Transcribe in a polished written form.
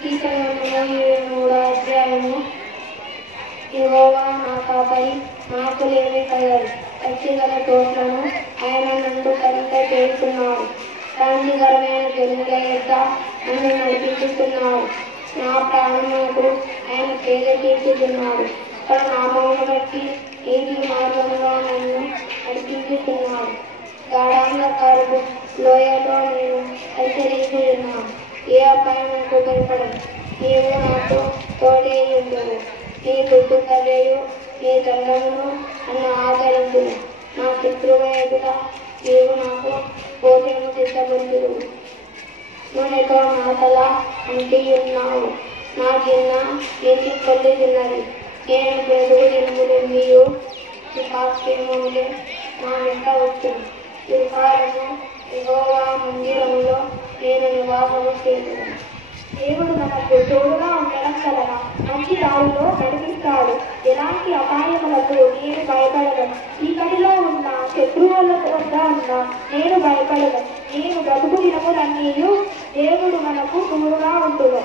కీర్తనలు 23వ అధ్యాయము. యెహోవా నా కాపరి, నాకు లేమి కలగదు. పచ్చిగల తోటలను ఆయన నన్ను కలుగ చేస్తున్నాడు. శాంతికరమైన జలముల యొద్ద నన్ను నడిపించుతున్నాడు. నా ప్రాణములకు ఆయన పేద తీర్చుతున్నాడు. తన నామమును బట్టి నీతి మార్గంలో నన్ను నడిపించుతున్నాడు. గాఢాంధకారపు లోయలో నేను సంచరించి ఉన్నాను. ఏ అపాయములకు భయపడను. నీవు నాకు తోడై ఉండును. నీ గుడ్డు కర్రయు నీ దండమును నన్ను ఆదరించును. నా శత్రువుల ఎదుట నీవు నాకు భోజనము సిద్ధపరచుదువు. నూనెతో నా తల అంటి ఉన్నావు. నా గిన్న నీటి కొల్లి తిన్నది. నేను పెరుగు ఎనుములు కాక్షేమములే నా వెంట వచ్చును. దుర్కారము యెహోవా మందిరములో నేను నివాసము చేయుదును. దేవుడు మనకు తోడుగా ఉండడం వలన మంచి దారిలో నడిపిస్తాడు. ఎలాంటి అపాయములకు నేను భయపడను. చీకటిలో ఉన్న శత్రువుల వద్ద ఉన్న నేను భయపడను. నేను బ్రతుకు దినములన్నీయు దేవుడు మనకు తోడుగా ఉండును.